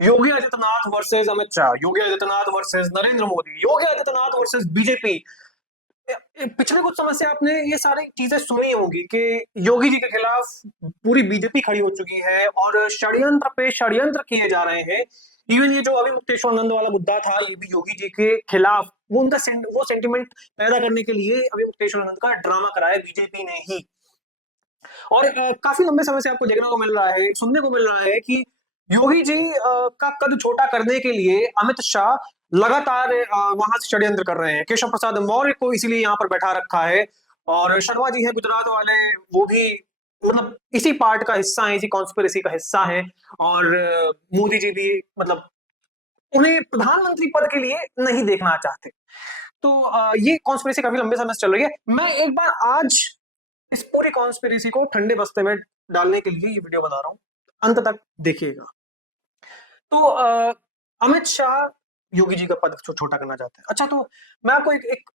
Yogi Adityanath versus Amit Shah, Yogi Adityanath versus Narendra Modi, Yogi Adityanath versus BJP. पिछले कुछ समय से आपने ये सारी चीजें सुनी होंगी कि योगी जी के खिलाफ पूरी बीजेपी खड़ी हो चुकी है और षड्यंत्र पे षड्यंत्र किए जा रहे हैं। इवन ये जो अभी मुक्तेश्वरानंद वाला मुद्दा था, ये भी योगी जी के खिलाफ वो उनका वो सेंटिमेंट पैदा करने के लिए अभी मुक्तेश्वरानंद का ड्रामा कराया बीजेपी ने ही। और काफी लंबे समय से आपको देखने को मिल रहा है, सुनने को मिल रहा है कि योगी जी का कद छोटा करने के लिए अमित शाह लगातार वहां से षड्यंत्र कर रहे हैं। केशव प्रसाद मौर्य को इसीलिए यहाँ पर बैठा रखा है और शर्मा जी है गुजरात वाले, वो भी मतलब इसी पार्ट का हिस्सा है, इसी कॉन्स्पिरेसी का हिस्सा है। और मोदी जी भी मतलब उन्हें प्रधानमंत्री पद के लिए नहीं देखना चाहते। तो ये कॉन्स्पिरेसी काफी लंबे समय से चल रही है। मैं एक बार आज इस पूरी कॉन्स्पिरेसी को ठंडे बस्ते में डालने के लिए ये वीडियो बना रहा हूं, अंत तक देखिएगा। तो अमित शाह योगी जी का पद छोटा करना चाहते हैं। अच्छा, तो मैं आपको एक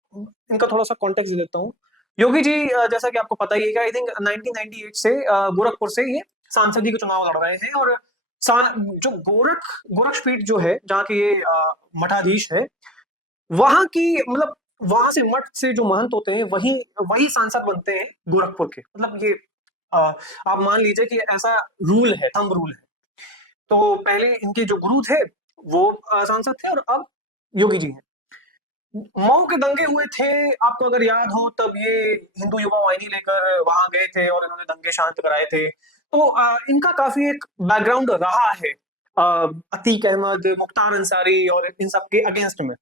इनका थोड़ा सा कॉन्टेक्स्ट दे देता हूँ। योगी जी जैसा कि आपको पता ही है कि आई थिंक 1998 से गोरखपुर से ये सांसदीय के चुनाव लड़ रहे हैं। और जो गोरखपीठ जो है, जहाँ के ये मठाधीश है, वहां की मतलब वहां से मठ से जो महंत होते हैं वही वही सांसद बनते हैं गोरखपुर के। मतलब ये आप मान लीजिए कि ऐसा रूल है, थंब रूल है। तो पहले इनके जो गुरु थे वो सांसद थे और अब योगी जी हैं। मऊ के दंगे हुए थे, आपको अगर याद हो, तब ये हिंदू युवा वाहिनी लेकर वहां गए थे और इन्होंने दंगे शांत कराए थे। तो इनका काफी एक बैकग्राउंड रहा है अतीक अहमद, मुख्तार अंसारी और इन सब के अगेंस्ट में।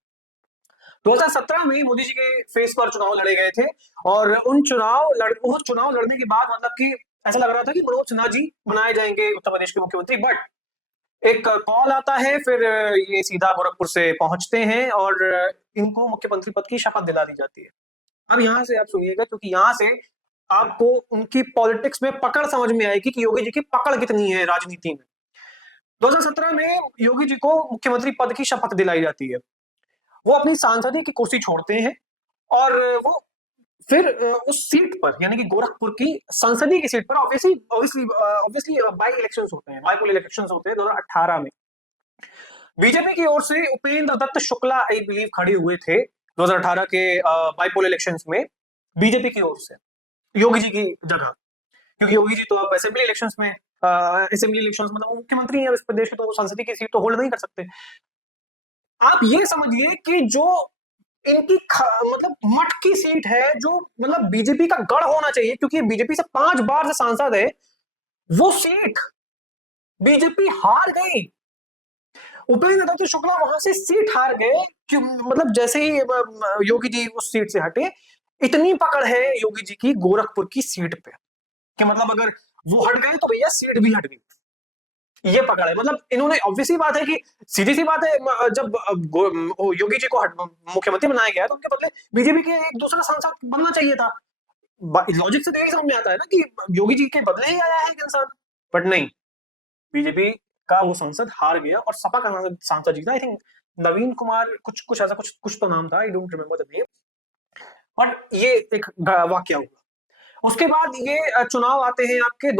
2017 में मोदी जी के फेस पर चुनाव लड़े गए थे और वो चुनाव लड़ने के बाद मतलब कि ऐसा लग रहा था कि मनोज सिन्हा जी बनाए जाएंगे उत्तर प्रदेश के मुख्यमंत्री। बट एक कॉल आता है, फिर ये सीधा गोरखपुर से पहुंचते हैं और इनको मुख्यमंत्री पद की शपथ दिला दी जाती है। अब यहां से आप सुनिएगा, क्योंकि यहां से आपको उनकी पॉलिटिक्स में पकड़ समझ में आएगी कि योगी जी की पकड़ कितनी है राजनीति में। 2017 में योगी जी को मुख्यमंत्री पद की शपथ दिलाई जाती है। वो अपनी सांसदीय की कुर्सी छोड़ते हैं और वो फिर उस सीट पर, यानी कि गोरखपुर की संसदीय की सीट पर, ऑब्वियसली बाई इलेक्शंस होते हैं, बाईपोल इलेक्शंस होते हैं 2018 में। बीजेपी की ओर से उपेंद्र दत्त शुक्ला आई बिलीव खड़े हुए थे 2018 के बाईपोल इलेक्शंस में बीजेपी की ओर से योगी जी की जगह। क्योंकि योगी जी तो अब असेंबली इलेक्शंस में मतलब मुख्यमंत्री है इस प्रदेश के, तो वो संसदीय की सीट तो होल्ड नहीं कर सकते। आप ये समझिए कि जो इनकी मतलब मठ की सीट है, जो मतलब बीजेपी का गढ़ होना चाहिए, क्योंकि बीजेपी से 5 बार से सांसद है, वो सीट बीजेपी हार गई। उपेंद्र दत्त शुक्ला वहां से सीट हार गए कि मतलब जैसे ही योगी जी उस सीट से हटे, इतनी पकड़ है योगी जी की गोरखपुर की सीट पे कि मतलब अगर वो हट गए तो भैया सीट भी हट गई। ये पकड़ है। मतलब इन्होंने, ऑब्वियसली बात है कि सीधी सी बात है, जब योगी जी को मुख्यमंत्री बनाया गया तो उनके बदले बीजेपी के एक दूसरा सांसद बनना चाहिए था। लॉजिक से तो यही समझ में आता है ना कि योगी जी के बदले ही आया है एक इंसान। बट नहीं, बीजेपी का वो सांसद हार गया और सपा का सांसद जीता। आई थिंक नवीन कुमार कुछ ऐसा कुछ तो नाम था, I don't remember the name. But ये एक वाकया हुआ। उसके बाद ये चुनाव आते हैं आपके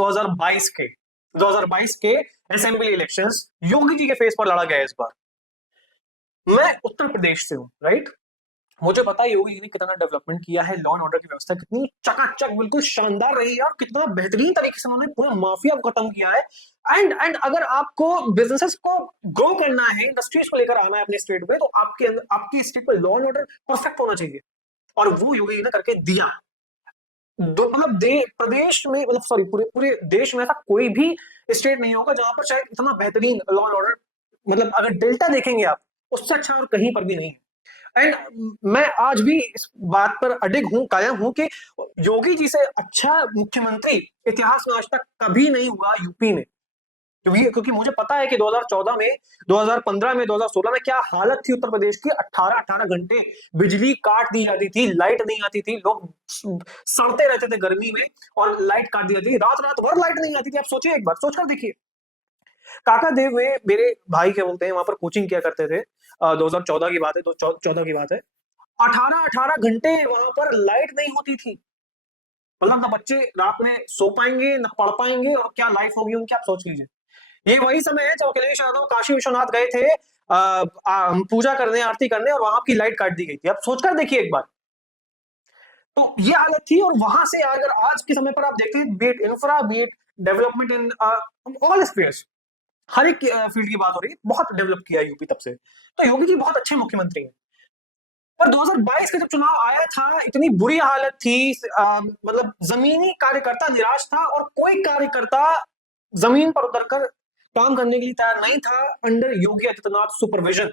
2022 के असेंबली इलेक्शंस। योगी जी के फेस पर लड़ा गया इस बार। मैं उत्तर प्रदेश से हूं, राइट। मुझे पता है योगी जी ने कितना डेवलपमेंट किया है, लॉ एंड ऑर्डर की व्यवस्था कितनी चकाचक बिल्कुल शानदार रही है और कितना बेहतरीन तरीके से उन्होंने पूरा माफिया को खत्म किया है। एंड अगर आपको बिजनेसेस को ग्रो करना है, इंडस्ट्रीज को लेकर आना है अपने स्टेट में, तो आपकी स्टेट में लॉ एंड ऑर्डर परफेक्ट होना चाहिए, और वो योगी जी ने करके दिया। मतलब प्रदेश में, मतलब सॉरी, पूरे पूरे देश में ऐसा कोई भी स्टेट नहीं होगा जहां पर शायद इतना बेहतरीन लॉ एंड ऑर्डर, मतलब अगर डेल्टा देखेंगे आप, उससे अच्छा और कहीं पर भी नहीं है। एंड मैं आज भी इस बात पर अडिग हूं, कायम हूं कि योगी जी से अच्छा मुख्यमंत्री इतिहास में आज तक कभी नहीं हुआ यूपी में। क्योंकि मुझे पता है कि 2014 में, 2015 में, 2016 में क्या हालत थी उत्तर प्रदेश की। 18-18 घंटे बिजली काट दी जाती थी, लाइट नहीं आती थी, लोग सड़ते रहते थे गर्मी में और लाइट काट दी जाती थी, रात रात भर लाइट नहीं आती थी। आप सोचिए, एक बार सोचकर देखिए। काका देव में मेरे भाई क्या बोलते हैं, वहां पर कोचिंग किया करते थे। 2014 की बात है, 2014 की बात है। 18-18 घंटे वहां पर लाइट नहीं होती थी। मतलब ना बच्चे रात में सो पाएंगे, ना पढ़ पाएंगे, और क्या लाइफ होगी उनकी, आप सोच लीजिए। ये वही समय है जब अखिलेश यादव काशी विश्वनाथ गए थे पूजा करने, आरती करने, और वहां की लाइट काट दी गई थी। अब सोचकर देखिए एक बार। तो ये हालत थी, और वहां से अगर आज के समय पर आप देखते हैं, be it infra, be it development in all spheres, हर एक फील्ड की बात हो रही है, बहुत डेवलप किया है यूपी तब से। तो योगी जी बहुत अच्छे मुख्यमंत्री हैं। पर 2022 का जब चुनाव आया था, इतनी बुरी हालत थी, मतलब जमीनी कार्यकर्ता निराश था, और कोई कार्यकर्ता जमीन पर उतरकर काम करने के लिए तैयार नहीं था अंडर योगी आदित्यनाथ सुपरविजन।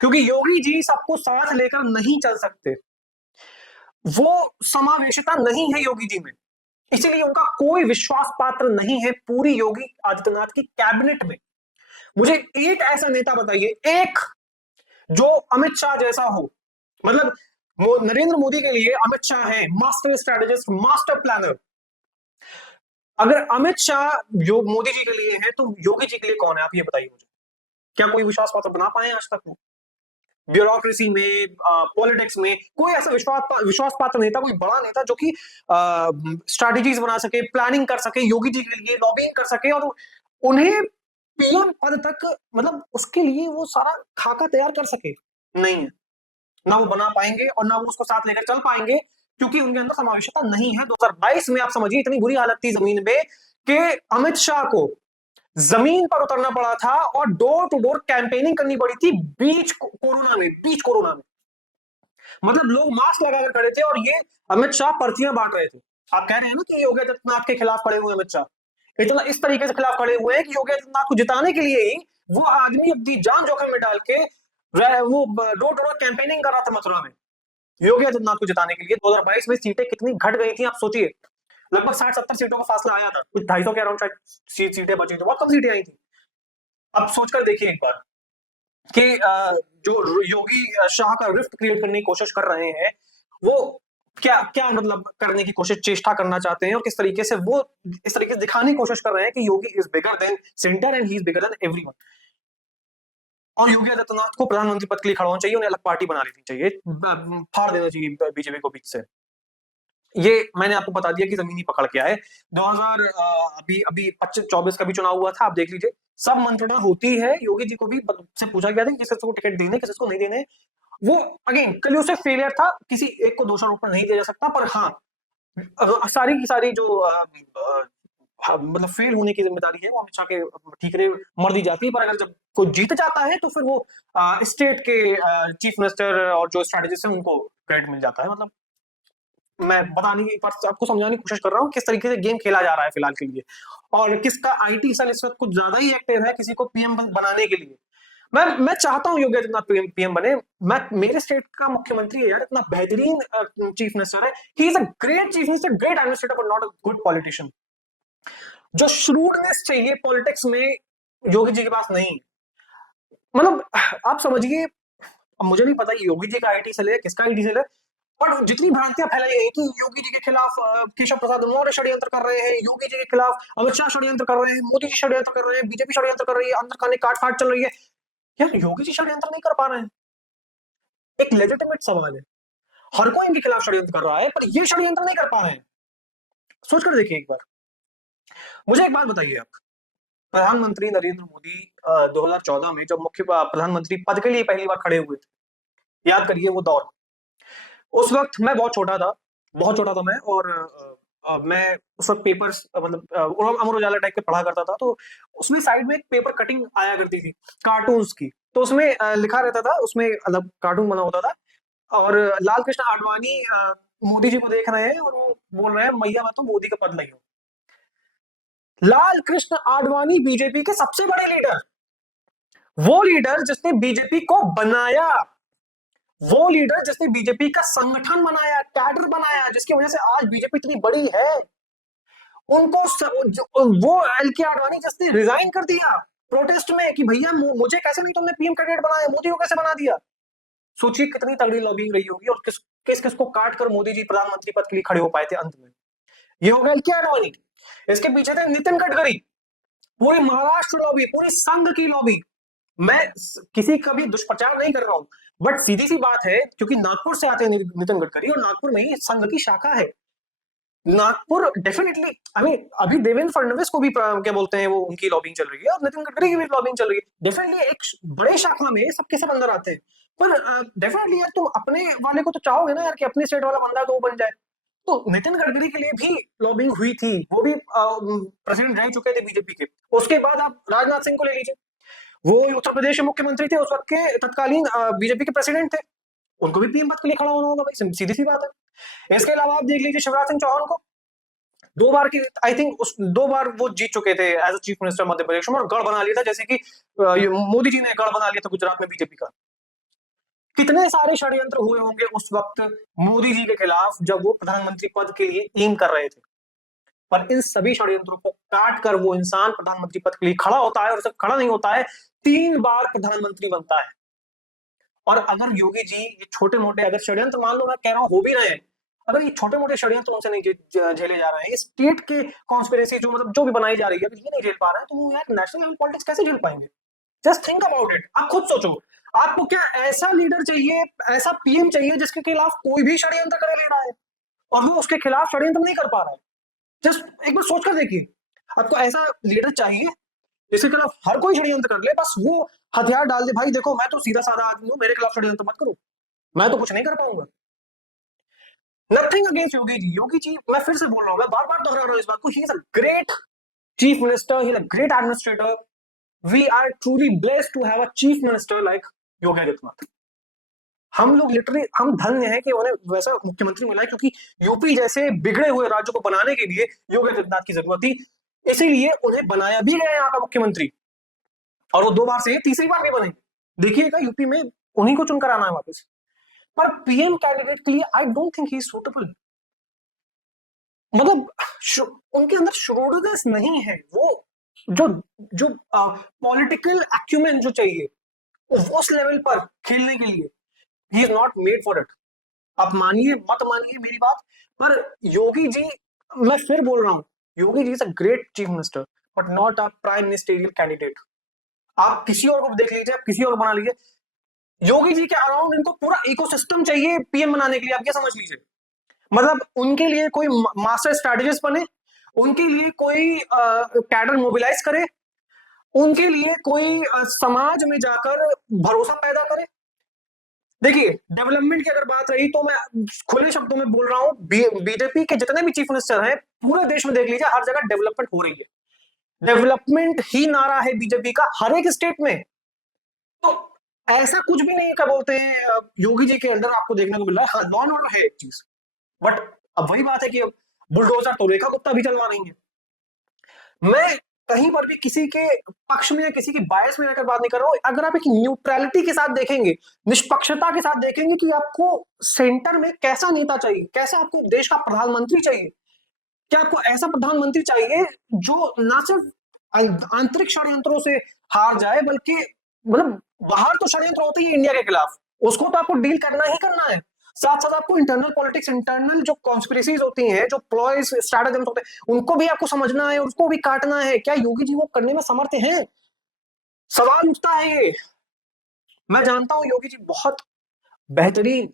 क्योंकि योगी जी सबको साथ लेकर नहीं चल सकते, वो समावेशिता नहीं है योगी जी में, इसीलिए उनका कोई विश्वास पात्र नहीं है पूरी योगी आदित्यनाथ की कैबिनेट में। मुझे एक ऐसा नेता बताइए, एक, जो अमित शाह जैसा हो। मतलब नरेंद्र मोदी के लिए अमित शाह है मास्टर स्ट्रेटेजिस्ट, मास्टर प्लानर। अगर अमित शाह जो मोदी जी के लिए है, तो योगी जी के लिए कौन है, आप ये बताइए मुझे। क्या कोई विश्वास पात्र बना पाए आज तक? ब्यूरोक्रेसी में, पॉलिटिक्स में कोई ऐसा विश्वास पात्र नेता, कोई बड़ा नेता जो कि स्ट्रैटेजीज बना सके, प्लानिंग कर सके, योगी जी के लिए लॉबिंग कर सके, और उन्हें पीएम पद तक, मतलब उसके लिए वो सारा खाका तैयार कर सके, नहीं है। ना वो बना पाएंगे और ना वो उसको साथ लेकर चल पाएंगे, क्योंकि उनके अंदर समावेशता नहीं है। 2022 में आप समझिए इतनी बुरी हालत थी जमीन पे कि अमित शाह को जमीन पर उतरना पड़ा था और डोर टू डोर कैंपेनिंग करनी पड़ी थी बीच कोरोना में। मतलब लोग मास्क लगाकर खड़े थे और ये अमित शाह पर्चियां बांट रहे थे। आप कह रहे हैं ना कि योगी आदित्यनाथ के खिलाफ खड़े हुए अमित शाह, इतना इस तरीके से खिलाफ खड़े हुए हैं कि योगी आदित्यनाथ को जिताने के लिए ही वो आदमी अपनी जान जोखिम में डाल के वो डोर टू डोर कैंपेनिंग कर रहा था मथुरा में, योगी आदित्यनाथ को जिताने के लिए। 2022 में सीटें कितनी घट गई थी आप सोचिए, लगभग 60-70 सीटों का फासला आया था, कुछ 250 के अराउंड शायद सीटें बची थी, बहुत कम सीटें आई थी। अब सोचकर देखिए एक बार कि जो योगी शाह का रिफ्ट क्रिएट करने की कोशिश कर रहे हैं, वो क्या क्या मतलब करने की कोशिश, चेष्टा करना चाहते हैं, और किस तरीके से वो इस तरीके से दिखाने की कोशिश कर रहे हैं कि Yogi is bigger than centre and he is bigger than everyone. और योगी आदित्यनाथ को प्रधानमंत्री पद के लिए खड़ा होना चाहिए, उन्हें अलग पार्टी बना लेनी चाहिए, फाड़ देना चाहिए बीजेपी को बीच से। ये मैंने आपको बता दिया कि जमीनी पकड़ क्या है। 2000 अभी अभी 25-24 का भी चुनाव हुआ था, आप देख लीजिए, सब मंत्रणा होती है। योगी जी को भी से पूछा गया था कि किस को टिकट देने, किस को नहीं देने। वो अगेन कंक्लूसिव फेलियर था, किसी एक को दोषारोपण नहीं दिया जा सकता, पर हाँ सारी की सारी जो मतलब फेल होने की जिम्मेदारी है वो अमित शाह के ठीकरे मर दी जाती है। पर अगर जब कोई जीत जाता है तो फिर वो स्टेट के चीफ मिनिस्टर और जो स्ट्रेटेजिस्ट है उनको क्रेडिट मिल जाता है। मतलब मैं बताने की, एक बार आपको समझाने की कोशिश कर रहा हूँ किस तरीके से गेम खेला जा रहा है फिलहाल के लिए, और किसका आईटी सेल इस वक्त कुछ ज्यादा ही एक्टिव है किसी को पीएम बनाने के लिए। मैं चाहता हूँ योगी आदित्यनाथ पीएम बने। मैं, मेरे स्टेट का मुख्यमंत्री है यार, इतना बेहतरीन चीफ मिनिस्टर है, ही is a great chief minister, great administrator, but not a good politician. जो श्रूडनेस चाहिए पॉलिटिक्स में योगी जी के पास नहीं। मतलब आप समझिए, अब मुझे नहीं पता योगी जी का आईटी सेल है, किसका आईटी सेल है, पर जितनी भ्रांतियां फैलाई है कि योगी जी के खिलाफ केशव प्रसाद मौर्य षड्यंत्र कर रहे हैं, योगी जी के खिलाफ अमित शाह षड्यंत्र कर रहे हैं, मोदी जी षड्यंत्र कर रहे हैं, बीजेपी षड्यंत्र कर रही है, अंदर खाने काट फाट चल रही है, यार योगी जी षड्यंत्र नहीं कर पा रहे हैं, एक लेजिटिमेट सवाल है। हर कोई इनके खिलाफ षड्यंत्र कर रहा है, पर ये षड्यंत्र नहीं कर पा रहे हैं। सोचकर देखिए एक बार। मुझे एक बात बताइए आप, प्रधानमंत्री नरेंद्र मोदी 2014 में जब मुख्य प्रधानमंत्री पद के लिए पहली बार खड़े हुए थे, याद करिए वो दौर। उस वक्त मैं बहुत छोटा था, बहुत छोटा था मैं, और मैं उस वक्त पेपर्स मतलब अमर उजाला टाइप के पढ़ा करता था, तो उसमें साइड में एक पेपर कटिंग आया करती थी कार्टून्स की, तो उसमें लिखा रहता था, उसमें मतलब कार्टून बना होता था, और लाल कृष्ण आडवाणी मोदी जी को देख रहे हैं और वो बोल रहे हैं मैया मैं तो मोदी का पद नहीं हूं। लाल कृष्ण आडवाणी बीजेपी के सबसे बड़े लीडर, वो लीडर जिसने बीजेपी को बनाया, वो लीडर जिसने बीजेपी का संगठन बनाया, कैडर बनाया, जिसकी वजह से आज बीजेपी इतनी बड़ी है, उनको वो एल.के. आडवाणी जिसने रिजाइन कर दिया प्रोटेस्ट में कि भैया मुझे कैसे नहीं तुमने पीएम कैंडिडेट बनाया, मोदी को कैसे बना दिया। सोचिए कितनी तगड़ी लॉबिंग रही होगी, और किस किस को काट कर मोदी जी प्रधानमंत्री पद के लिए खड़े हो पाए थे अंत में। ये हो गया एल.के. आडवाणी। इसके पीछे थे नितिन गडकरी, पूरी महाराष्ट्र लॉबी, पूरी संघ की लॉबी। मैं किसी का भी दुष्प्रचार नहीं कर रहा हूं, बट सीधी सी बात है, क्योंकि नागपुर से आते हैं नितिन गडकरी, और नागपुर में ही संघ की शाखा है। नागपुर डेफिनेटली, आई मीन अभी देवेंद्र फडणवीस को भी क्या बोलते हैं वो, उनकी लॉबिंग चल रही है और नितिन गडकरी की भी लॉबिंग चल रही है। डेफिनेटली एक बड़े शाखा में सबके सब अंदर आते हैं, पर डेफिनेटली यार तुम अपने वाले को तो चाहोगे ना यार कि अपने स्टेट वाला बंदा तो वो बन जाए। तो नितिन गडकरी के लिए भी लॉबिंग हुई थी, वो भी प्रेसिडेंट रह चुके थे बीजेपी के। उसके बाद आप राजनाथ सिंह को ले लीजिए, वो उत्तर प्रदेश के मुख्यमंत्री थे उस वक्त के, तत्कालीन बीजेपी के प्रेसिडेंट थे, उनको भी पीएम पद के लिए खड़ा होना होगा भाई, सीधी सी बात है। इसके अलावा आप देख लीजिए शिवराज सिंह चौहान को, दो बार की आई थिंक उस दो बार वो जीत चुके थे as a chief minister Madhya Pradesh में, और गढ़ बना लिया था, जैसे कि मोदी जी ने गढ़ बना लिया था गुजरात में बीजेपी का। कितने सारे षड्यंत्र हुए होंगे उस वक्त मोदी जी के खिलाफ जब वो प्रधानमंत्री पद के लिए एम कर रहे थे, पर इन सभी षड्यंत्रों को काट कर वो इंसान प्रधानमंत्री पद के लिए खड़ा होता है, और सिर्फ खड़ा नहीं होता है, 3 बार प्रधानमंत्री बनता है। और अगर योगी जी ये छोटे मोटे अगर षड्यंत्र, मान लो मैं कह रहा हूं हो भी रहे हैं, अगर ये छोटे मोटे षड्यंत्र उनसे नहीं झेले जा रहे हैं, स्टेट के कॉन्स्पिरेसी जो मतलब जो भी बनाई जा रही है, अगर ये नहीं झेल पा रहे हैं, तो वो यार नेशनल लेवल पॉलिटिक्स कैसे झेल पाएंगे? जस्ट थिंक अबाउट इट, आप खुद सोचो, आपको क्या ऐसा लीडर चाहिए, ऐसा पीएम चाहिए जिसके खिलाफ कोई भी षड्यंत्र कर ले रहा है और वो उसके खिलाफ षड्यंत्र नहीं कर पा रहा है? जस्ट एक बार सोच कर देखिए, आपको ऐसा लीडर चाहिए जिसके खिलाफ हर कोई षड्यंत्र कर ले, बस वो हथियार डाल दे, भाई देखो मैं तो सीधा साधा आदमी हूं, मेरे खिलाफ षड्यंत्र मत करो, मैं तो कुछ नहीं कर पाऊंगा। नथिंग अगेंस्ट योगी जी, योगी जी मैं फिर से बोल रहा हूं, मैं बार बार दोहरा रहा हूं इस बात को, he is a great chief minister, he is a great administrator, we are truly blessed to have a chief minister like Yogi Adityanath. हम लोग लिटरली हम धन्य हैं कि उन्हें वैसा मुख्यमंत्री मिला है, क्योंकि यूपी जैसे बिगड़े हुए राज्य को बनाने के लिए योगी आदित्यनाथ की जरूरत थी, इसीलिए उन्हें बनाया भी गया यहाँ का मुख्यमंत्री, और वो 2 बार से तीसरी बार भी बने। देखिएगा यूपी में उन्हीं को चुनकर आना है वापस, पर पीएम कैंडिडेट के लिए I don't think he is suitable. मतलब उनके अंदर श्रोडनेस नहीं है, वो जो जो पॉलिटिकल एक्यूमेन जो चाहिए उस लेवल पर खेलने के लिए, he is not made for it. आप मानिए मत मानिए मेरी बात, पर योगी जी, मैं फिर बोल रहा हूं, Yogi ji is a great chief minister but not a prime ministerial candidate. आप किसी और को देख लीजिए, आप किसी और को बना लीजिए, योगी जी के अराउंड इनको पूरा इकोसिस्टम चाहिए पीएम बनाने के लिए, आप क्या समझ लीजिए। मतलब उनके लिए कोई मास्टर स्ट्रेटेजिस्ट बने, उनके लिए कोई कैडर मोबिलाइज करे, उनके लिए कोई समाज में जाकर भरोसा पैदा करे। देखिए डेवलपमेंट की अगर बात रही तो मैं खुले शब्दों में बोल रहा हूं, बीजेपी के जितने भी चीफ मिनिस्टर हैं पूरे देश में देख लीजिए, हर जगह डेवलपमेंट हो रही है, डेवलपमेंट ही नारा है बीजेपी का हर एक स्टेट में। तो ऐसा कुछ भी नहीं, क्या बोलते हैं, योगी जी के अंदर आपको देखने को मिल रहा है। हाँ, लॉ एंड ऑर्डर है एक चीज, बट अब वही बात है कि बुलडोजर तो रेखा गुप्ता भी चलवा रही है। मैं कहीं पर भी किसी के पक्ष में या किसी की बायस में रहकर बात नहीं कर रहा हूं, अगर आप एक न्यूट्रलिटी के साथ देखेंगे, निष्पक्षता के साथ देखेंगे कि आपको सेंटर में कैसा नेता चाहिए, कैसा आपको देश का प्रधानमंत्री चाहिए, क्या आपको ऐसा प्रधानमंत्री चाहिए जो ना सिर्फ आंतरिक षड्यंत्रों से हार जाए, बल्कि मतलब बाहर तो षड्यंत्र होते ही इंडिया के खिलाफ, उसको तो आपको डील करना ही करना है, साथ साथ आपको इंटरनल पॉलिटिक्स, इंटरनल जो कॉन्स्पिरेसीज होती हैं, जो प्लॉयज स्ट्रैटेजम्स होते हैं, उनको भी आपको समझना है, उसको भी काटना है। क्या योगी जी वो करने में समर्थ हैं? सवाल उठता है ये। मैं जानता हूं योगी जी बहुत बेहतरीन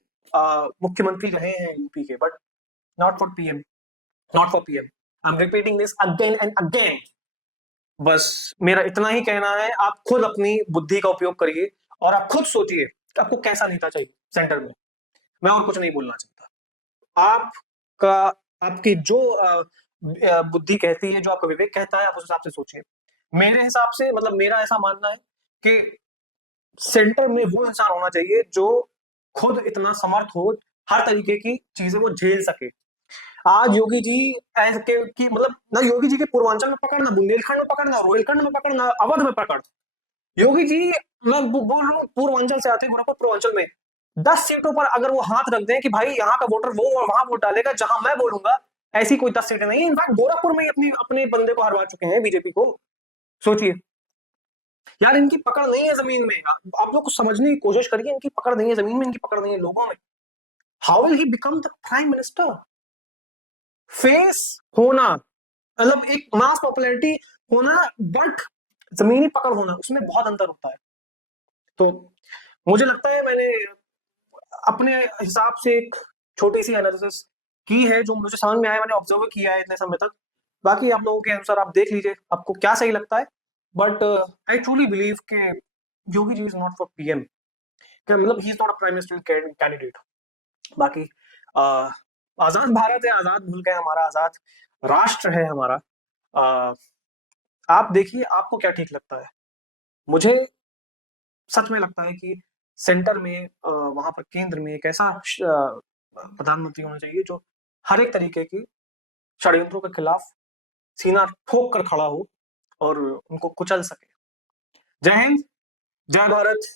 मुख्यमंत्री रहे हैं यूपी के, but not for PM, not for PM. I am repeating this again and again. बस मेरा इतना ही कहना है, आप खुद अपनी बुद्धि का उपयोग करिए और आप खुद सोचिए कि आपको कैसा नेता चाहिए सेंटर में। मैं और कुछ नहीं बोलना चाहता। आपका आपकी जो बुद्धि कहती है, जो आपका विवेक कहता है, आप उस हिसाब से सोचिए। मेरे हिसाब से मतलब मेरा ऐसा मानना है कि सेंटर में वो इंसान होना चाहिए जो खुद इतना समर्थ हो, हर तरीके की चीजें वो झेल सके। आज योगी जी ऐसे कि मतलब ना योगी जी के पूर्वांचल में पकड़ना, बुंदेलखंड में पकड़ना, रोहिलखंड में पकड़ना, अवध में पकड़, योगी जी मैं बोल रहा हूँ पूर्वांचल से आते, गोरखपुर पूर्वांचल में 10 सीटों पर अगर वो हाथ रख दें कि भाई यहाँ का वोटर वो और वहां वोट डालेगा जहां मैं बोलूंगा, ऐसी कोई 10 सीटें नहीं। इनफैक्ट गोरखपुर में अपनी अपने बंदे को हरवा चुके हैं बीजेपी को। सोचिए यार, इनकी पकड़ नहीं है जमीन में। आप लोग कुछ समझने की कोशिश करिए, इनकी पकड़ नहीं है जमीन में, इनकी पकड़ नहीं है लोगों में। How will he become the prime minister? Face होना मतलब एक मास पॉपुलैरिटी होना, बट जमीनी पकड़ होना, उसमें बहुत अंतर होता है। तो मुझे लगता है मैंने अपने हिसाब से एक छोटी सी एनालिसिस की है, जो मुझे समझ में आया, मैंने ऑब्जर्व किया है इतने समय तक। बाकी आप लोगों के अनुसार आप देख लीजिए आपको क्या सही लगता है। बट आई ट्रूली बिलीव के योगी ji is not for PM, क्या मतलब he is not a prime minister candidate. बाकी आजाद भारत है, आजाद मुल्क है हमारा, आजाद राष्ट्र है हमारा। अ, आप देखिए आपको क्या ठीक लगता है। मुझे सच में लगता है कि सेंटर में वहां पर केंद्र में एक ऐसा प्रधानमंत्री होना चाहिए जो हर एक तरीके की षड्यंत्रों के खिलाफ सीना ठोक कर खड़ा हो और उनको कुचल सके। जय हिंद, जय भारत।